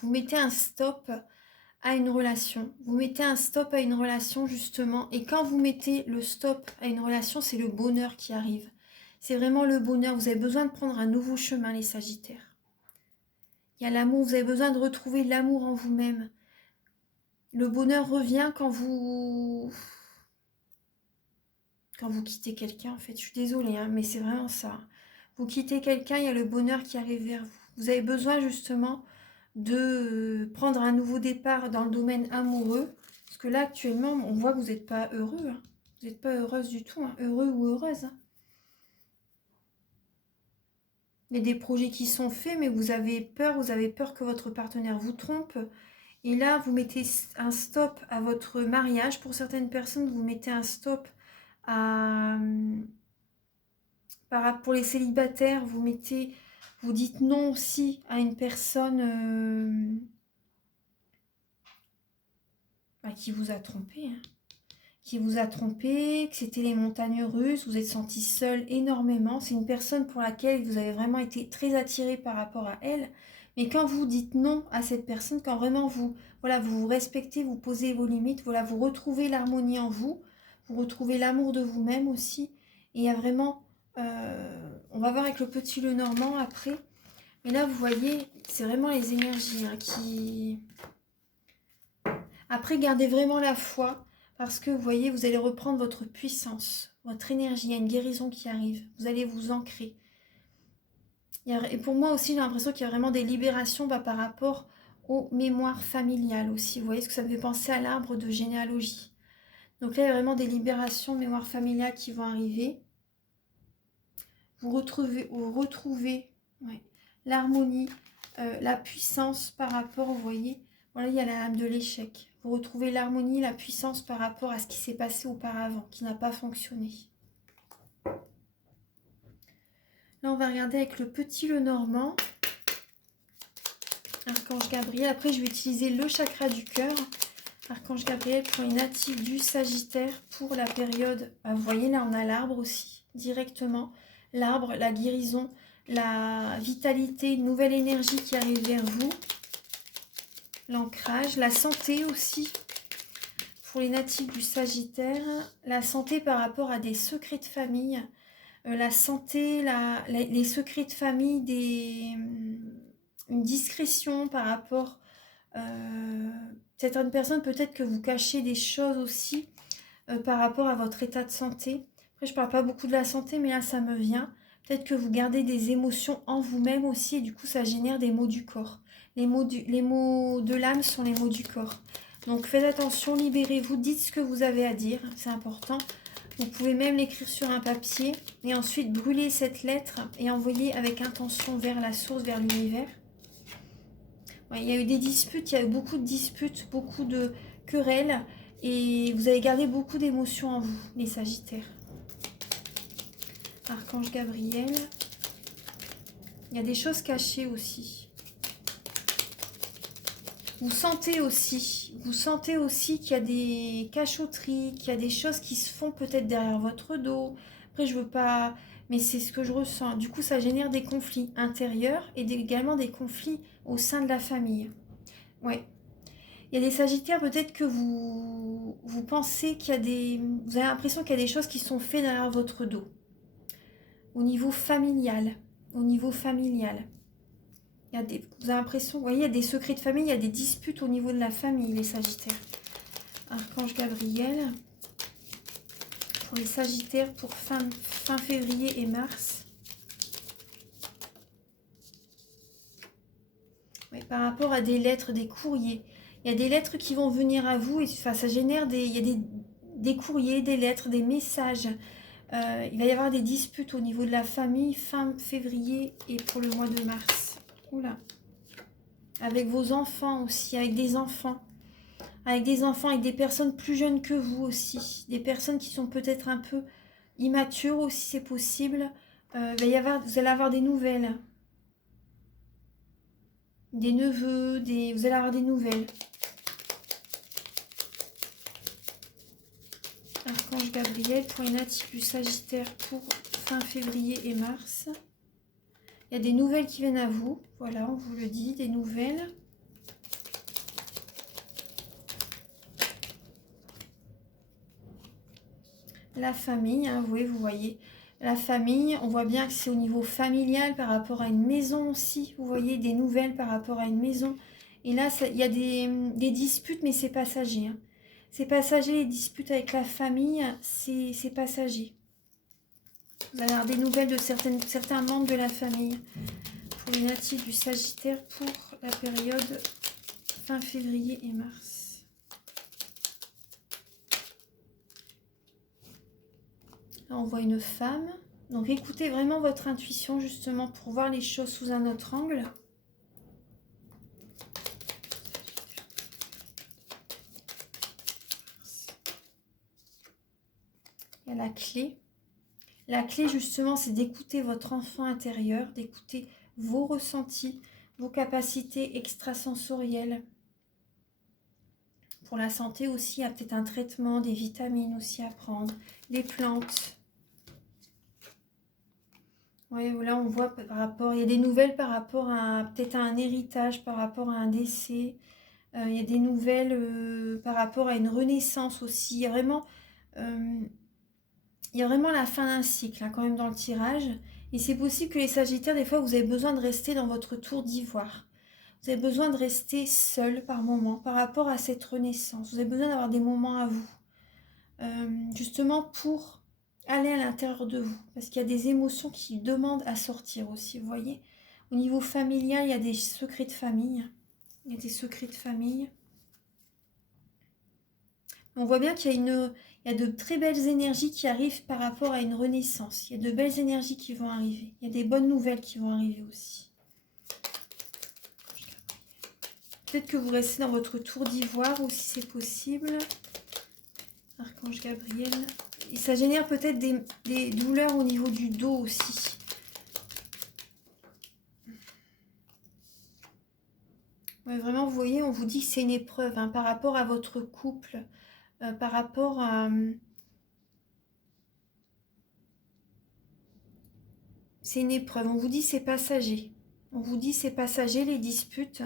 vous mettez un stop à une relation. Vous mettez un stop à une relation justement. Et quand vous mettez le stop à une relation, c'est le bonheur qui arrive. C'est vraiment le bonheur. Vous avez besoin de prendre un nouveau chemin, les Sagittaires. Il y a l'amour. Vous avez besoin de retrouver l'amour en vous-même. Le bonheur revient quand vous quittez quelqu'un. En fait, je suis désolée, hein, mais c'est vraiment ça. Vous quittez quelqu'un, il y a le bonheur qui arrive vers vous. Vous avez besoin justement de prendre un nouveau départ dans le domaine amoureux. Parce que là, actuellement, on voit que vous n'êtes pas heureux. Hein. Vous n'êtes pas heureuse du tout. Hein. Heureux ou heureuse. Hein. Il y a des projets qui sont faits, mais vous avez peur que votre partenaire vous trompe. Et là, vous mettez un stop à votre mariage. Pour certaines personnes, vous mettez un stop à... Pour les célibataires, vous dites non aussi à une personne qui vous a trompé. Hein. Qui vous a trompé, que c'était les montagnes russes, vous êtes senti seul énormément. C'est une personne pour laquelle vous avez vraiment été très attiré par rapport à elle. Mais quand vous dites non à cette personne, quand vraiment vous vous respectez, vous posez vos limites, voilà, vous retrouvez l'harmonie en vous, vous retrouvez l'amour de vous-même aussi. Et il y a vraiment, on va voir avec le petit Lenormand après. Mais là, vous voyez, c'est vraiment les énergies qui... Après, gardez vraiment la foi. Parce que vous voyez, vous allez reprendre votre puissance, votre énergie. Il y a une guérison qui arrive. Vous allez vous ancrer. Et pour moi aussi, j'ai l'impression qu'il y a vraiment des libérations par rapport aux mémoires familiales aussi. Vous voyez ce que ça me fait penser à l'arbre de généalogie. Donc là, il y a vraiment des libérations de mémoires familiales qui vont arriver. Vous retrouvez l'harmonie, la puissance par rapport, vous voyez, voilà, il y a la lame de l'échec. Vous retrouvez l'harmonie, la puissance par rapport à ce qui s'est passé auparavant, qui n'a pas fonctionné. Là, on va regarder avec le petit Lenormand. Archange Gabriel. Après, je vais utiliser le chakra du cœur. Archange Gabriel pour les natifs du Sagittaire pour la période. Vous voyez, là, on a l'arbre aussi, directement. L'arbre, la guérison, la vitalité, une nouvelle énergie qui arrive vers vous. L'ancrage, la santé aussi. Pour les natifs du Sagittaire, la santé par rapport à des secrets de famille. La santé, les secrets de famille, une discrétion par rapport certaines personnes, peut-être que vous cachez des choses aussi par rapport à votre état de santé. Après, je ne parle pas beaucoup de la santé, mais là, ça me vient. Peut-être que vous gardez des émotions en vous-même aussi, et du coup, ça génère des maux du corps. Les mots de l'âme sont les mots du corps. Donc, faites attention, libérez-vous, dites ce que vous avez à dire, c'est important. Vous pouvez même l'écrire sur un papier et ensuite brûler cette lettre et envoyer avec intention vers la source, vers l'univers. Ouais, il y a eu des disputes, il y a eu beaucoup de disputes, beaucoup de querelles et vous avez gardé beaucoup d'émotions en vous, les Sagittaires. Archange Gabriel. Il y a des choses cachées aussi. Vous sentez aussi qu'il y a des cachotteries, qu'il y a des choses qui se font peut-être derrière votre dos. Après, je veux pas... Mais c'est ce que je ressens. Du coup, ça génère des conflits intérieurs et également des conflits au sein de la famille. Ouais. Il y a des Sagittaires, peut-être que vous pensez qu'il y a des... Vous avez l'impression qu'il y a des choses qui sont faites derrière votre dos. Au niveau familial. Au niveau familial. Vous avez l'impression, vous voyez, il y a des secrets de famille, il y a des disputes au niveau de la famille, les Sagittaires. Archange Gabriel, pour les Sagittaires, pour fin février et mars. Oui, par rapport à des lettres, des courriers. Il y a des lettres qui vont venir à vous, et ça génère il y a des courriers, des lettres, des messages. Il va y avoir des disputes au niveau de la famille, fin février et pour le mois de mars. Oula. Avec vos enfants aussi, avec des enfants, avec des personnes plus jeunes que vous aussi, des personnes qui sont peut-être un peu immatures aussi, c'est possible. Vous allez avoir des nouvelles, des neveux, vous allez avoir des nouvelles. Archange Gabriel pour les natifs du Sagittaire pour fin février et mars. Il y a des nouvelles qui viennent à vous, voilà, on vous le dit, des nouvelles. La famille, hein, vous voyez. La famille, on voit bien que c'est au niveau familial par rapport à une maison aussi. Vous voyez, des nouvelles par rapport à une maison. Et là, il y a des disputes, mais c'est passager. Hein. C'est passager, les disputes avec la famille, c'est passager. Vous allez avoir des nouvelles de certains membres de la famille. Pour les natifs du Sagittaire pour la période fin février et mars. Là, on voit une femme. Donc écoutez vraiment votre intuition justement pour voir les choses sous un autre angle. Il y a la clé. La clé justement c'est d'écouter votre enfant intérieur, d'écouter vos ressentis, vos capacités extrasensorielles. Pour la santé aussi, il y a peut-être un traitement, des vitamines aussi à prendre, des plantes. Oui, là on voit par rapport, il y a des nouvelles par rapport à peut-être à un héritage, par rapport à un décès. Il y a des nouvelles par rapport à une renaissance aussi. Il y a vraiment la fin d'un cycle hein, quand même dans le tirage. Et c'est possible que les Sagittaires, des fois, vous avez besoin de rester dans votre tour d'ivoire. Vous avez besoin de rester seul par moment par rapport à cette renaissance. Vous avez besoin d'avoir des moments à vous. Justement pour aller à l'intérieur de vous. Parce qu'il y a des émotions qui demandent à sortir aussi, vous voyez. Au niveau familial, il y a des secrets de famille. Il y a des secrets de famille. On voit bien qu'il y a de très belles énergies qui arrivent par rapport à une renaissance. Il y a de belles énergies qui vont arriver. Il y a des bonnes nouvelles qui vont arriver aussi. Peut-être que vous restez dans votre tour d'ivoire ou si c'est possible. Archange Gabriel. Et ça génère peut-être des douleurs au niveau du dos aussi. Ouais, vraiment, vous voyez, on vous dit que c'est une épreuve hein, par rapport à votre couple, par rapport à... c'est une épreuve, on vous dit c'est passager. On vous dit c'est passager, les disputes.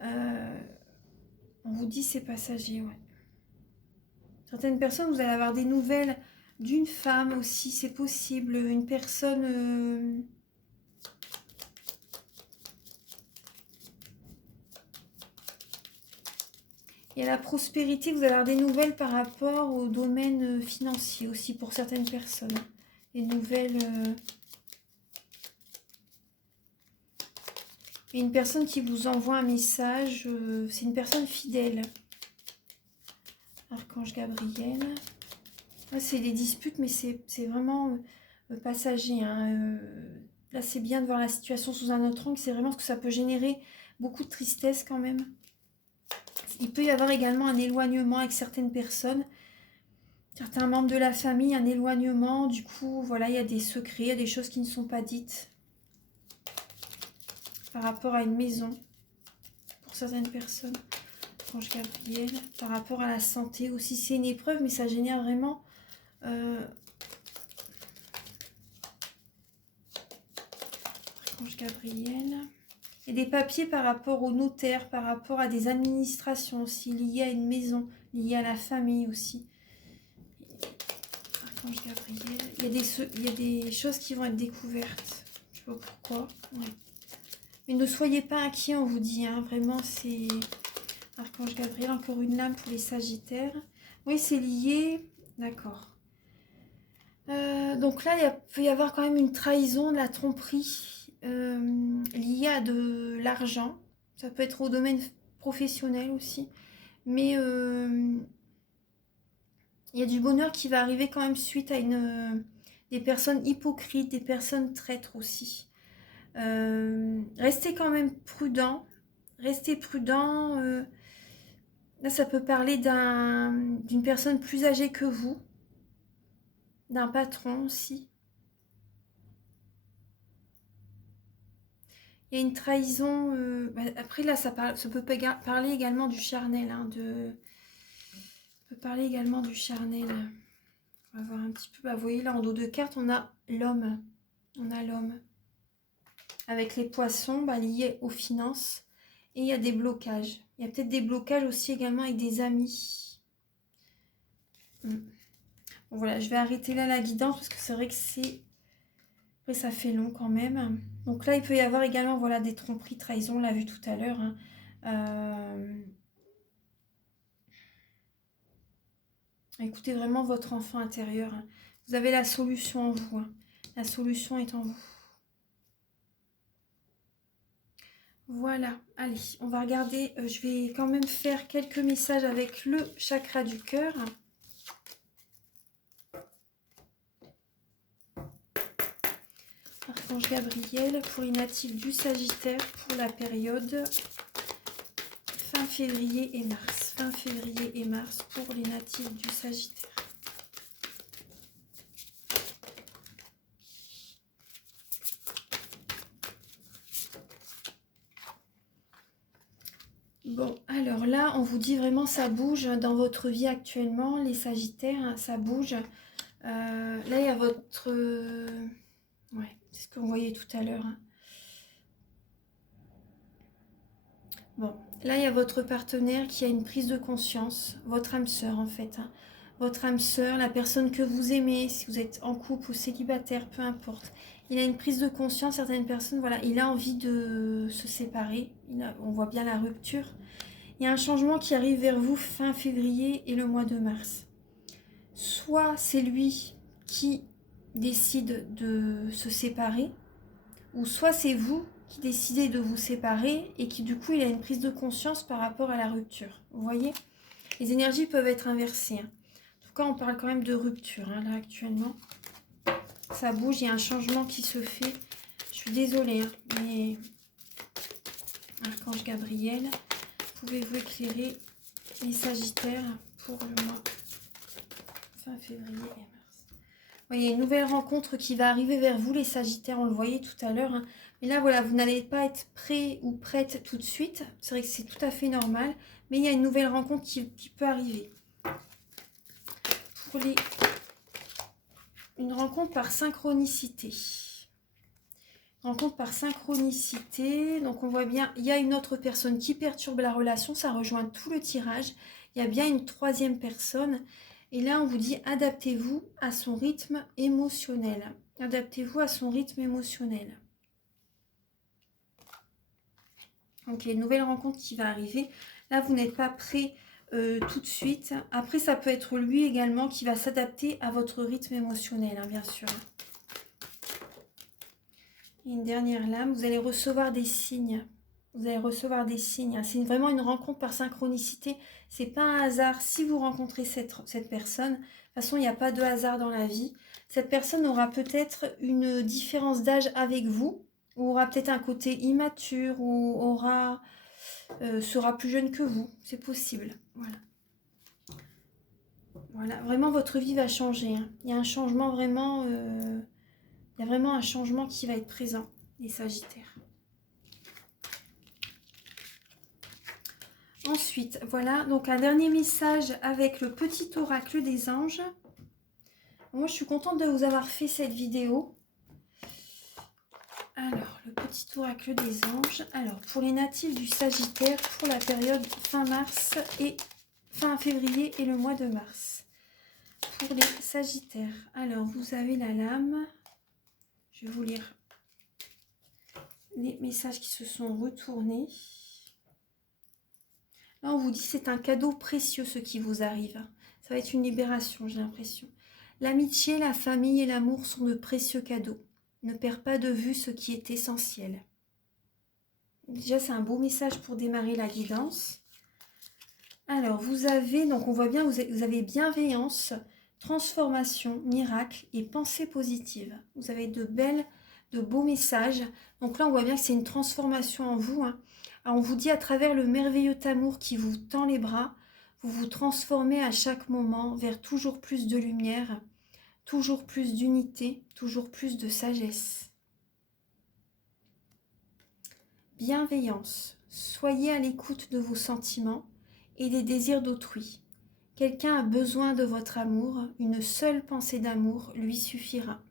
On vous dit c'est passager, ouais. Certaines personnes, vous allez avoir des nouvelles d'une femme aussi, c'est possible. Une personne... Il y a la prospérité, vous allez avoir des nouvelles par rapport au domaine financier aussi pour certaines personnes. Des nouvelles... Et une personne qui vous envoie un message, c'est une personne fidèle. Archange Gabriel. Là, c'est des disputes, mais c'est vraiment passager. Hein. Là, c'est bien de voir la situation sous un autre angle. C'est vraiment ce que ça peut générer beaucoup de tristesse quand même. Il peut y avoir également un éloignement avec certaines personnes. Certains membres de la famille, un éloignement. Du coup, voilà, il y a des secrets, il y a des choses qui ne sont pas dites. Par rapport à une maison. Pour certaines personnes. Archange Gabriel. Par rapport à la santé aussi. C'est une épreuve, mais ça génère vraiment... Archange Gabriel. Et des papiers par rapport au notaire, par rapport à des administrations aussi, liées à une maison, liées à la famille aussi. Archange Gabriel. Il y a des choses qui vont être découvertes. Je ne sais pas pourquoi. Ouais. Mais ne soyez pas inquiets, on vous dit. Hein, vraiment, c'est... Archange Gabriel, encore une lame pour les Sagittaires. Oui, c'est lié. D'accord. Donc là, il peut y avoir quand même une trahison, de la tromperie liée à de l'argent. Ça peut être au domaine professionnel aussi. Mais il y a du bonheur qui va arriver quand même suite à des personnes hypocrites, des personnes traîtres aussi. Restez quand même prudent. Restez prudent. Là, ça peut parler d'une personne plus âgée que vous. D'un patron aussi. Il y a une trahison. Après, là, ça peut parler également du charnel. Hein, ça peut parler également du charnel. On va voir un petit peu. Vous voyez, là, en dos de carte, on a l'homme. On a l'homme. Avec les poissons liés aux finances. Et il y a des blocages. Il y a peut-être des blocages aussi également avec des amis. Bon, Voilà, je vais arrêter là la guidance parce que c'est vrai que c'est... Après, ça fait long quand même. Donc là, il peut y avoir également voilà, des tromperies, trahisons, on l'a vu tout à l'heure. Hein. Écoutez vraiment votre enfant intérieur. Hein. Vous avez la solution en vous. Hein. La solution est en vous. Voilà, allez, on va regarder. Je vais quand même faire quelques messages avec le chakra du cœur. Archange Gabriel pour les natifs du Sagittaire pour la période fin février et mars. Fin février et mars pour les natifs du Sagittaire. Bon, alors là, on vous dit vraiment ça bouge dans votre vie actuellement, les Sagittaires, ça bouge. Là, il y a votre... Ouais, c'est ce que vous voyez tout à l'heure. Hein. Bon, là, il y a votre partenaire qui a une prise de conscience, votre âme sœur en fait. Hein. Votre âme sœur, la personne que vous aimez, si vous êtes en couple ou célibataire, peu importe. Il a une prise de conscience, certaines personnes, voilà, il a envie de se séparer. On voit bien la rupture. Il y a un changement qui arrive vers vous fin février et le mois de mars. Soit c'est lui qui décide de se séparer, ou soit c'est vous qui décidez de vous séparer et qui du coup il a une prise de conscience par rapport à la rupture. Vous voyez, les énergies peuvent être inversées. Hein. En tout cas, on parle quand même de rupture hein, là actuellement. Ça bouge, il y a un changement qui se fait. Je suis désolée, hein, mais Archange Gabriel, pouvez-vous éclairer les Sagittaires pour le mois fin février et mars. Il y a une nouvelle rencontre qui va arriver vers vous, les Sagittaires, on le voyait tout à l'heure. Hein. Mais là, voilà, vous n'allez pas être prêt ou prête tout de suite. C'est vrai que c'est tout à fait normal. Mais il y a une nouvelle rencontre qui peut arriver. Pour les... Une rencontre par synchronicité. Rencontre par synchronicité. Donc, on voit bien, il y a une autre personne qui perturbe la relation. Ça rejoint tout le tirage. Il y a bien une troisième personne. Et là, on vous dit, adaptez-vous à son rythme émotionnel. Adaptez-vous à son rythme émotionnel. Donc, les nouvelles rencontres qui vont arriver. Là, vous n'êtes pas prêt tout de suite. Après, ça peut être lui également qui va s'adapter à votre rythme émotionnel, hein, bien sûr. Et une dernière lame. Vous allez recevoir des signes. Vous allez recevoir des signes. Hein. C'est vraiment une rencontre par synchronicité. C'est pas un hasard. Si vous rencontrez cette personne, de toute façon, il n'y a pas de hasard dans la vie. Cette personne aura peut-être une différence d'âge avec vous, ou aura peut-être un côté immature, ou aura sera plus jeune que vous. C'est possible. Voilà. Voilà. Vraiment, votre vie va changer. Hein. Il y a un changement vraiment... il y a vraiment un changement qui va être présent, les Sagittaires. Ensuite, voilà, donc un dernier message avec le petit oracle des anges. Moi, je suis contente de vous avoir fait cette vidéo. Alors, le petit oracle des anges. Alors, pour les natifs du Sagittaire, pour la période fin mars et fin février et le mois de mars. Pour les Sagittaires. Alors, vous avez la lame. Je vais vous lire les messages qui se sont retournés. Là, on vous dit c'est un cadeau précieux ce qui vous arrive. Ça va être une libération, j'ai l'impression. L'amitié, la famille et l'amour sont de précieux cadeaux. Ne perds pas de vue ce qui est essentiel. Déjà, c'est un beau message pour démarrer la guidance. Alors, vous avez, donc on voit bien, vous avez bienveillance, transformation, miracle et pensée positive. Vous avez de beaux messages. Donc là, on voit bien que c'est une transformation en vous. Hein. Alors, on vous dit à travers le merveilleux amour qui vous tend les bras, vous vous transformez à chaque moment vers toujours plus de lumière, toujours plus d'unité, toujours plus de sagesse. Bienveillance. Soyez à l'écoute de vos sentiments et des désirs d'autrui. Quelqu'un a besoin de votre amour, une seule pensée d'amour lui suffira.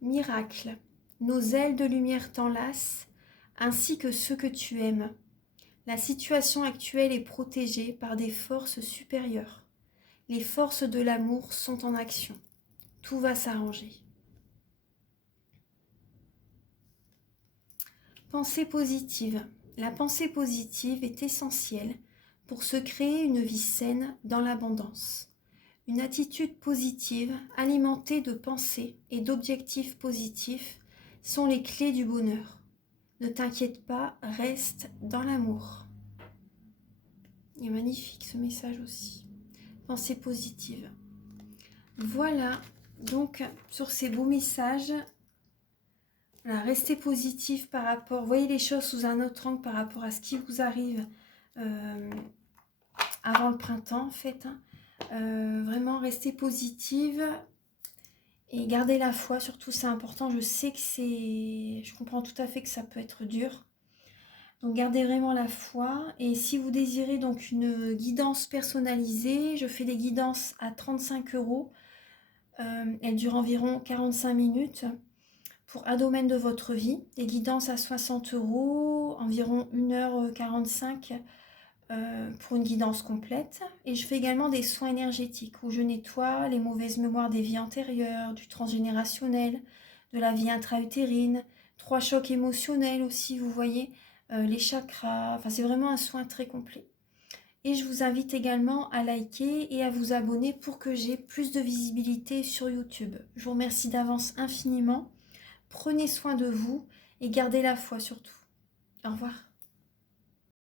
Miracle. Nos ailes de lumière t'enlacent, ainsi que ceux que tu aimes. La situation actuelle est protégée par des forces supérieures. Les forces de l'amour sont en action. Tout va s'arranger. Pensée positive. La pensée positive est essentielle pour se créer une vie saine dans l'abondance. Une attitude positive, alimentée de pensées et d'objectifs positifs, sont les clés du bonheur. Ne t'inquiète pas, reste dans l'amour. Il est magnifique ce message aussi. Pensée positive. Voilà, donc sur ces beaux messages, voilà, restez positif par rapport, voyez les choses sous un autre angle par rapport à ce qui vous arrive avant le printemps en fait. Vraiment restez positive et gardez la foi, surtout c'est important. Je sais que je comprends tout à fait que ça peut être dur. Donc gardez vraiment la foi et si vous désirez donc une guidance personnalisée, je fais des guidances à 35 €. Elles durent environ 45 minutes pour un domaine de votre vie. Des guidances à 60 €, environ 1h45 pour une guidance complète. Et je fais également des soins énergétiques où je nettoie les mauvaises mémoires des vies antérieures, du transgénérationnel, de la vie intra-utérine, 3 chocs émotionnels aussi, vous voyez, les chakras. Enfin, c'est vraiment un soin très complet. Et je vous invite également à liker et à vous abonner pour que j'ai plus de visibilité sur YouTube. Je vous remercie d'avance infiniment. Prenez soin de vous et gardez la foi surtout. Au revoir.